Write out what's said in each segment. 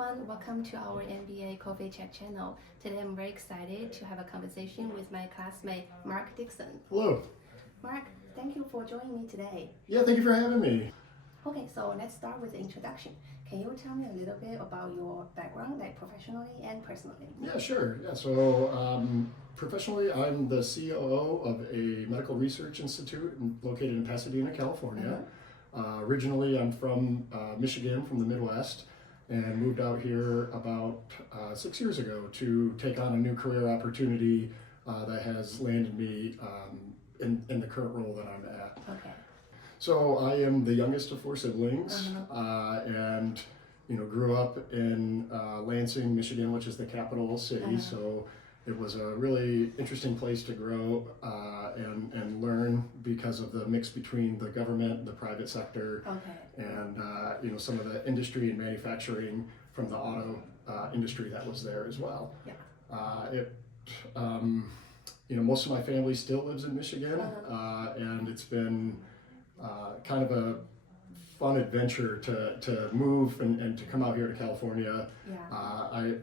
everyone, welcome to our MBA Coffee Chat channel. Today I'm very excited to have a conversation with my classmate, Mark Dixon. Hello. Mark, thank you for joining me today. Yeah, thank you for having me. Okay, so let's start with the introduction. Can you tell me a little bit about your background, like professionally and personally? Yeah, sure. So professionally, I'm the COO of a medical research institute located in Pasadena, California. Originally, I'm from Michigan, from the Midwest, and moved out here about 6 years ago to take on a new career opportunity that has landed me in the current role that I'm at. Okay. So I am the youngest of four siblings, and grew up in Lansing, Michigan, which is the capital city. So it was a really interesting place to grow and learn because of the mix between the government, the private sector, and some of the industry and manufacturing from the auto industry that was there as well. Most of my family still lives in Michigan, and it's been kind of a fun adventure to move and to come out here to California.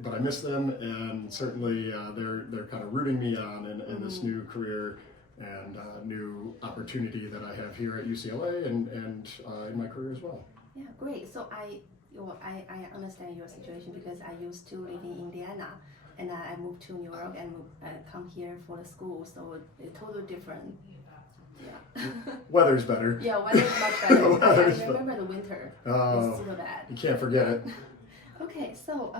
But I miss them, and certainly they're kind of rooting me on in this new career and new opportunity that I have here at UCLA and in my career as well. Yeah, great. So I understand your situation because I used to live in Indiana, and I moved to New York and come here for the school. So it's totally different. Yeah. Weather's better. Yeah, weather's much better. I remember the winter. It's still bad. You can't forget it. Okay, so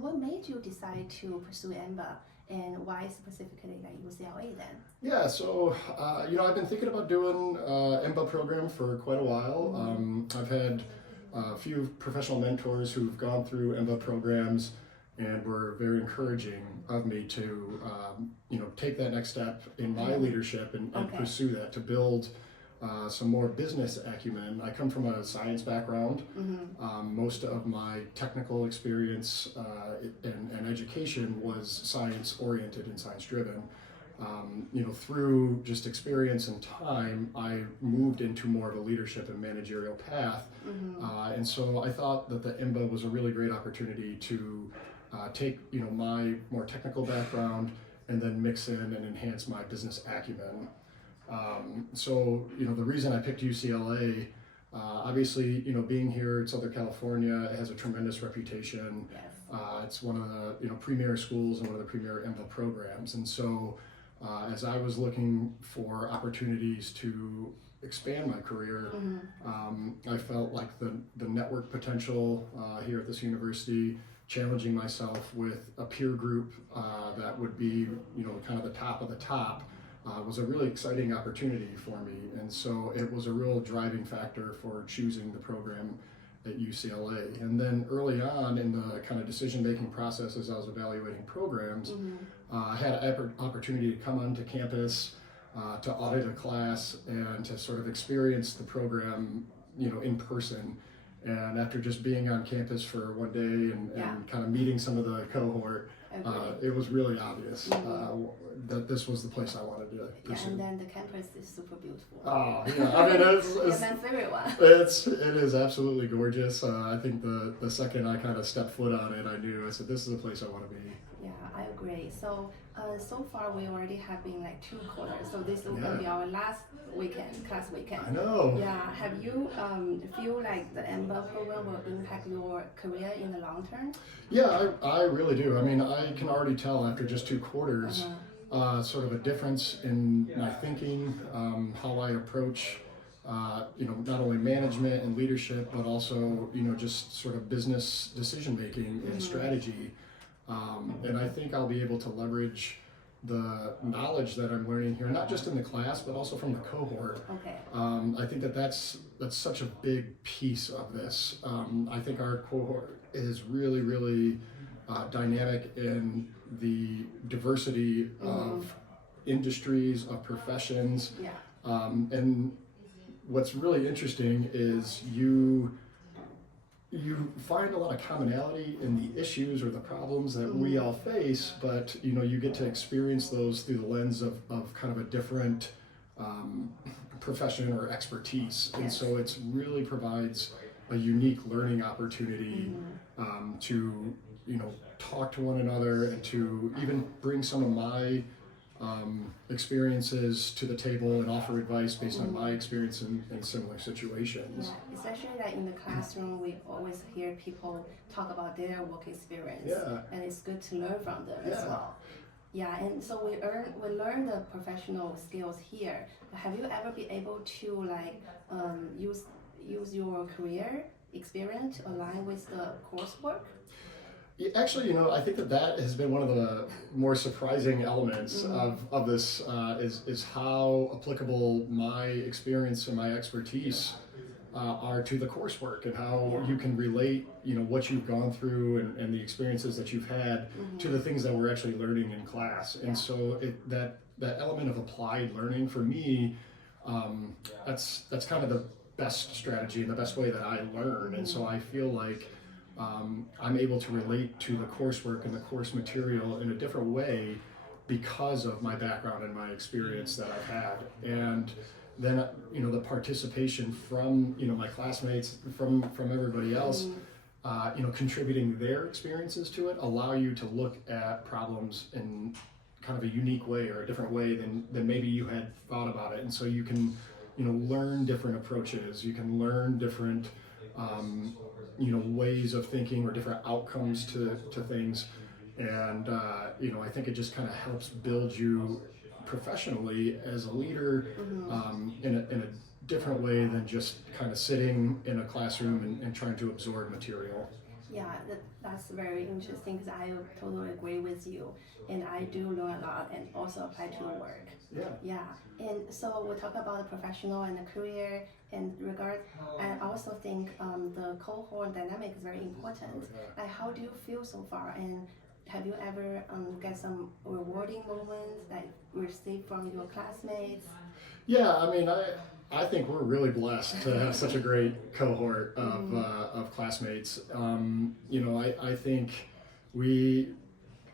what made you decide to pursue EMBA, and why specifically like UCLA then? Yeah, so I've been thinking about doing EMBA program for quite a while. I've had a few professional mentors who've gone through EMBA programs and were very encouraging of me to take that next step in my leadership and pursue that, to build some more business acumen. I come from a science background. Most of my technical experience and education was science oriented and science driven. Through just experience and time, I moved into more of a leadership and managerial path. And so I thought that the EMBA was a really great opportunity to take my more technical background and then mix in and enhance my business acumen. The reason I picked UCLA, obviously, being here in Southern California, it has a tremendous reputation. It's one of the premier schools and one of the premier EMBA programs. And so as I was looking for opportunities to expand my career, I felt like the network potential here at this university, challenging myself with a peer group that would be kind of the top of the top, was a really exciting opportunity for me. And so it was a real driving factor for choosing the program at UCLA. And then early on in the kind of decision-making process as I was evaluating programs, I had an opportunity to come onto campus to audit a class and to sort of experience the program in person. And after just being on campus for one day and kind of meeting some of the cohort, it was really obvious that this was the place I wanted to pursue. And then the campus is super beautiful. Oh, yeah. I mean, it's my favorite one. It is absolutely gorgeous. I think the second I kind of stepped foot on it, I knew, I said, this is the place I want to be. Yeah, I agree. So far we already have been like 2 quarters. So this will be our last class weekend. I know. Yeah. Have you feel like the EMBA program will impact your career in the long term? Yeah, I really do. I mean, I can already tell after just 2 quarters, sort of a difference in my thinking, how I approach, not only management and leadership, but also, just sort of business decision making and strategy. And I think I'll be able to leverage the knowledge that I'm learning here, not just in the class, but also from the cohort. I think that's such a big piece of this. I think our cohort is really, really dynamic in the diversity of industries, of professions. And what's really interesting is you find a lot of commonality in the issues or the problems that we all face, but you get to experience those through the lens of kind of a different profession or expertise. And so it really provides a unique learning opportunity to, talk to one another and to even bring some of my experiences to the table and offer advice based on my experience in similar situations. Yeah, especially like in the classroom, we always hear people talk about their work experience, and it's good to learn from them as well. Yeah, and so we learn the professional skills here. But have you ever been able to like use your career experience to align with the coursework? Actually, I think that has been one of the more surprising elements of this is how applicable my experience and my expertise are to the coursework, and how you can relate, what you've gone through and the experiences that you've had to the things that we're actually learning in class. And so that element of applied learning for me, that's kind of the best strategy and the best way that I learn. And so I feel like I'm able to relate to the coursework and the course material in a different way because of my background and my experience that I've had. And then, the participation from, my classmates, from everybody else, contributing their experiences to it, allow you to look at problems in kind of a unique way or a different way than maybe you had thought about it. And so you can, learn different approaches, you can learn different ways of thinking or different outcomes to things. And, I think it just kind of helps build you professionally as a leader in a different way than just kind of sitting in a classroom and trying to absorb material. Yeah, that's very interesting because I totally agree with you, and I do learn a lot and also apply to work. Yeah, and so we'll talk about the professional and the career and I also think the cohort dynamic is very important. Like, how do you feel so far, and have you ever get some rewarding moments that received from your classmates? Yeah, I mean, I think we're really blessed to have such a great cohort of classmates. I think we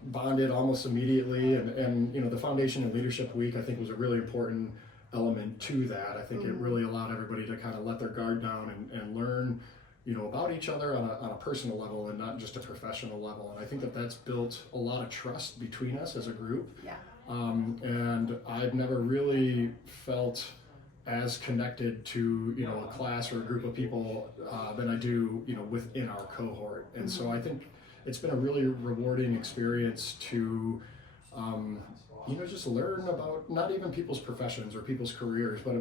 bonded almost immediately, and the Foundation and Leadership Week, I think, was a really important element to that. I think it really allowed everybody to kind of let their guard down and learn, about each other on a personal level and not just a professional level. And I think that's built a lot of trust between us as a group. Yeah. And I've never really felt as connected to a class or a group of people than I do within our cohort. And so I think it's been a really rewarding experience to just learn about not even people's professions or people's careers, but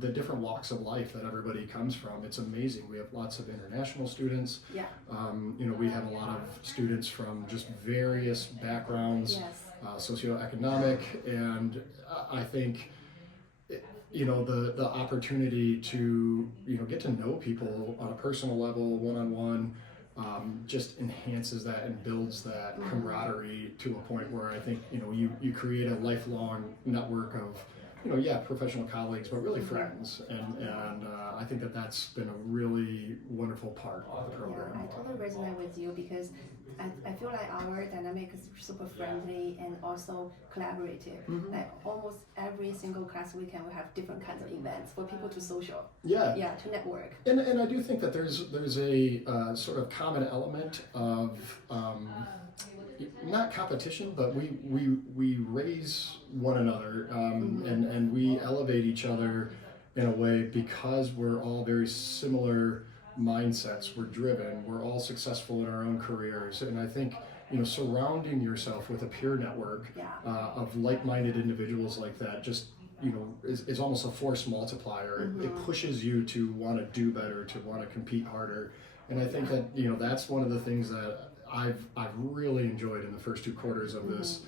the different walks of life that everybody comes from. It's amazing. We have lots of international students. Yeah. We have a lot of students from just various backgrounds. Yes. Socioeconomic, and I think the opportunity to get to know people on a personal level, one-on-one, just enhances that and builds that camaraderie to a point where I think you create a lifelong network of professional colleagues, but really friends, and I think that's been a really wonderful part of the program. Yeah, I totally resonate with you because I feel like our dynamic is super friendly and also collaborative. Like almost every single class weekend we have different kinds of events for people to social. Yeah, to network. And I do think that there's a sort of common element of not competition, but we raise one another and we elevate each other in a way because we're all very similar mindsets. We're driven. We're all successful in our own careers, and I think surrounding yourself with a peer network of like-minded individuals like that just is almost a force multiplier. It pushes you to want to do better, to want to compete harder, and I think that that's one of the things that I've really enjoyed in the first 2 quarters of this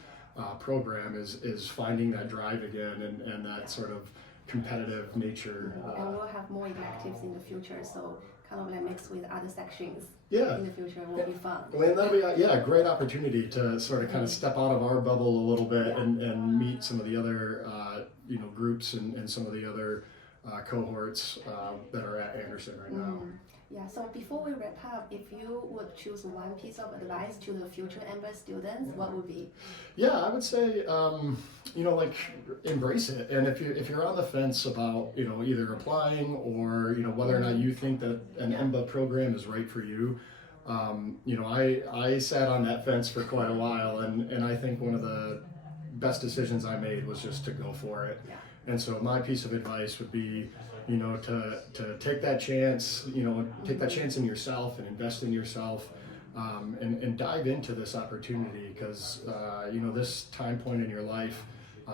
program is finding that drive again and that sort of competitive nature. And we'll have more electives in the future, so kind of like mix with other sections in the future will be fun. Well, that'll be a great opportunity to sort of kind of step out of our bubble a little bit and meet some of the other groups and some of the other cohorts that are at Anderson right now. Yeah, so before we wrap up, if you would choose one piece of advice to the future MBA students, what would be? Yeah, I would say, embrace it. And if you're on the fence about, either applying or, whether or not you think that an MBA program is right for you, I sat on that fence for quite a while, and I think one of the best decisions I made was just to go for it. Yeah. And so my piece of advice would be, to take that chance, take that chance in yourself and invest in yourself, and dive into this opportunity because, this time point in your life,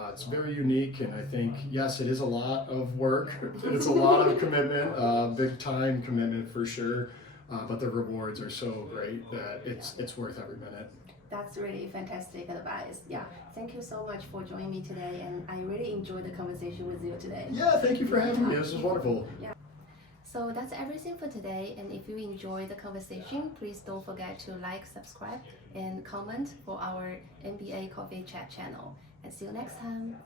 it's very unique. And I think, yes, it is a lot of work. It's a lot of commitment, big time commitment for sure. But the rewards are so great that it's worth every minute. That's really fantastic advice. Yeah, thank you so much for joining me today, and I really enjoyed the conversation with you today. Yeah, thank you for having me. This was wonderful. Yeah. So that's everything for today, and if you enjoyed the conversation, please don't forget to like, subscribe, and comment for our MBA Coffee Chat channel. And see you next time.